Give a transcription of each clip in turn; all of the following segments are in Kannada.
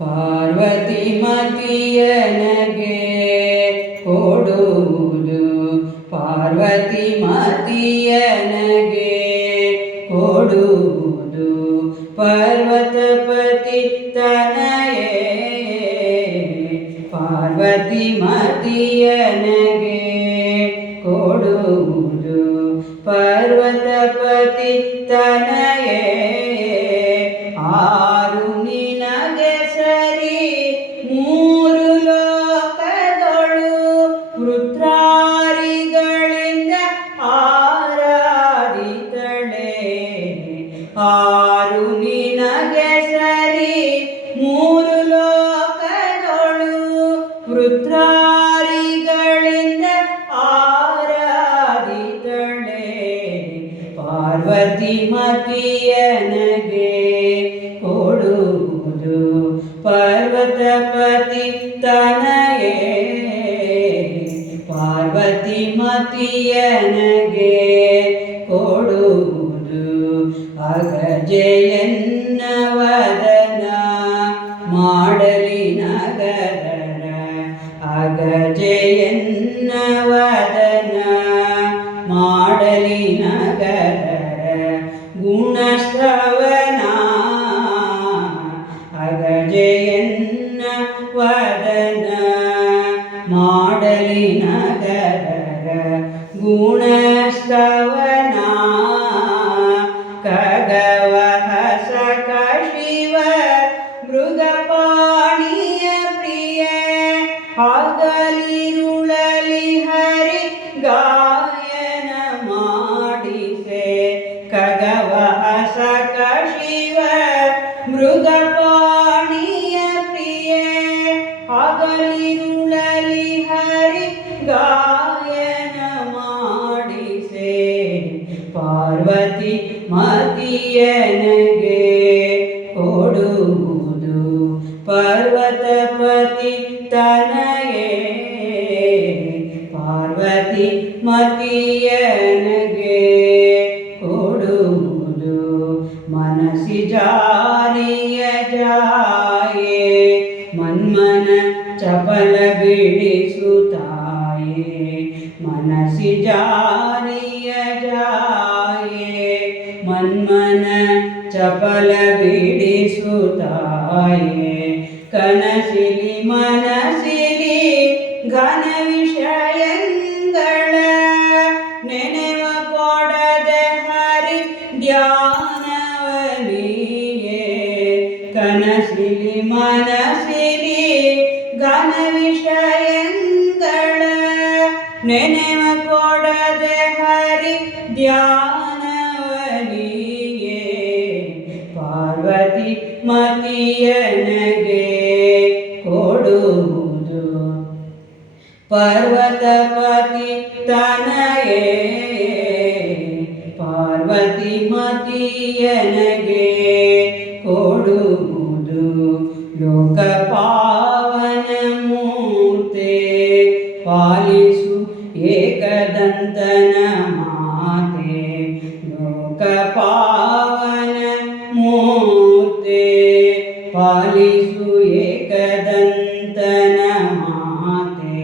ಪಾರ್ವತಿ ಮತಿಯನಗೆ ಕೊಡುವುದು ಪಾರ್ವತಿ ಮತಿಯನಗೆ ಕೊಡುವುದು ಪರ್ವತಪತಿ ತನಯೇ ಪಾರ್ವತಿ ಮತಿಯನಗೆ ಕೊಡುವುದು ಪರ್ವತಪತಿ ತನಯೇ ಆರು ನಿನಗೆ ಸರಿ ಮೂರು ಲೋಕಗಳು ವೃತ್ರಾರಿಗಳಿಂದ ಆರಾಧಿತಳೆ ಆರು ನಿನಗೆ ಸರಿ ಮೂರು ಲೋಕಗಳು ವೃತ್ರಾರಿಗಳಿಂದ ಆರಾಧಿತಳೆ ಪಾರ್ವತಿ ಮತಿಯನಗೆ ಕೊಡುವುದು ಪರ್ವತಪತಿ ತನಯೇ ಪಾರ್ವತಿ ಮತಿಯನಗೆ ಕೊಡುವುದು ಅಗಜೆಯನ್ನ ವದನ ಮಾಡಲಿ ನಗರ ಅಗಜೆಯನ್ನ ವದನ ಮಾಡಲಿ ನಗರ ಗುಣಸ್ತವನ ಅಗಜೆಯನ್ನ ವದನ ಮಾಡಲಿ ನಗರ ಗುಣಸ್ತವನ ಖಗವಹಸ ಶಿವ ಮೃಗಪಾಣಿಯ ಪ್ರಿಯ ಹಗಲಿರುಳಲಿ ಹರಿ ಗಾಯನ ಮಾಡಿಸೆ ಖಗವಹಸ ಶಿವ ಮೃಗಪಾಣಿಯ ಪ್ರಿಯ ಹಗಲಿರುಳಲಿ ಹರಿ ಗಾಯನ ಮಾಡಿಸೆ ಪಾರ್ವತಿ ಮತಿಯನಗೆ ಕೊಡುವುದು ಪರ್ವತಪತಿ ತನಯೇ ಪಾರ್ವತಿ ಮತಿಯನಗೆ ಕೊಡುವುದು ಮನಸಿ ಜಾರಿಯ ಜಾಯೇ ಮನ್ಮನ ಚಪಲ ಬಿಡಿಸುತ್ತಾಯೇ ಮನಸಿ ಜಾರಿಯ ಜಾಯೇ ಮನ್ಮನ ಚಪಲ ಬಿಡಿಸುತ್ತಾಯೇ ಕನಸಿಲಿ ಮನಸಿಲಿ ಘನ ವಿಷಯಗಳ ನೆನೆವ ಕೊಡದೆ ಹರಿ ಧ್ಯಾನವನಿಯೇ ಕನಸಿಲಿ ಮನಸಿಲಿ ಘನ ವಿಷಯಗಳ ನೆನೆವ ಕೊಡದೆ ಹರಿ ಧ್ಯಾನವನಿಯೇ ಪಾರ್ವತಿ ಮತಿಯನಗೆ ಕೊಡುವುದು ಪರ್ವತಪತಿ ತನಯೇ ಪಾರ್ವತಿ ಮತಿಯನಗೆ ಕೊಡುವುದು ಲೋಕಪಾವನ ಮೂರ್ತೆ ಪಾಲಿಸು ಏಕದಂತನ ಮಾತೆ ಲೋಕಪಾವನ ಮೂರ್ತೆ ಪಾಲಿಸು ಏಕದಂತನ ಮಾತೆ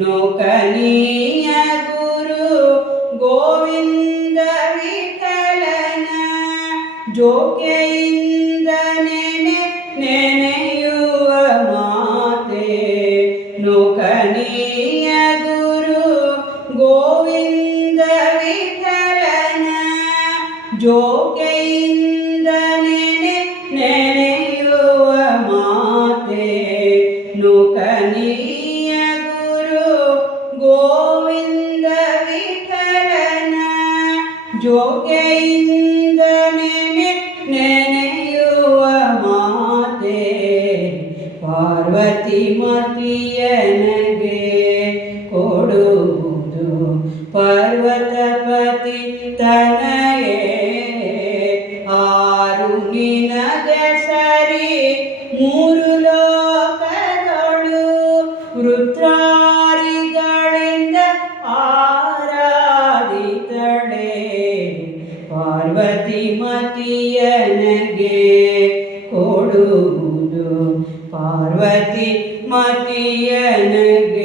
ನೌಕನೀಯ ಗುರು ಗೋವಿಂದ ವಿಠಲನ ಜೋಕೆಯಿಂದ ನೆನೆಯುವ ಮಾತೆ ನೌಕನೀಯ ಗುರು ಗೋವಿಂದ ವಿಠಲನ ಜೋಕೆಯಿಂದ ನೆನೆಯುವ ಮಾತೆ ನೌಕನೀಯ ಗುರು ಗೋವಿಂದ ವಿಠಲನ ಜೋಕೆಯಿಂದ ನೆನೆಯುವ ಮಾತೆ ಪಾರ್ವತಿ ಮತಿಯನಗೆ ಕೊಡುವುದು ಪರ್ವತಪತಿ ತನಯೇ ಆರು ನಿನಗೆ ಸರಿ ಮೂರು ಲೋಕಗಳು ವೃತ್ರಾರಿಗಳಿಂದ ಆರಾಧಿತಳೆ ಪಾರ್ವತಿ ಮತಿಯನಗೆ ಕೊಡುವುದು ಪಾರ್ವತಿ ಮತಿಯನಗೆ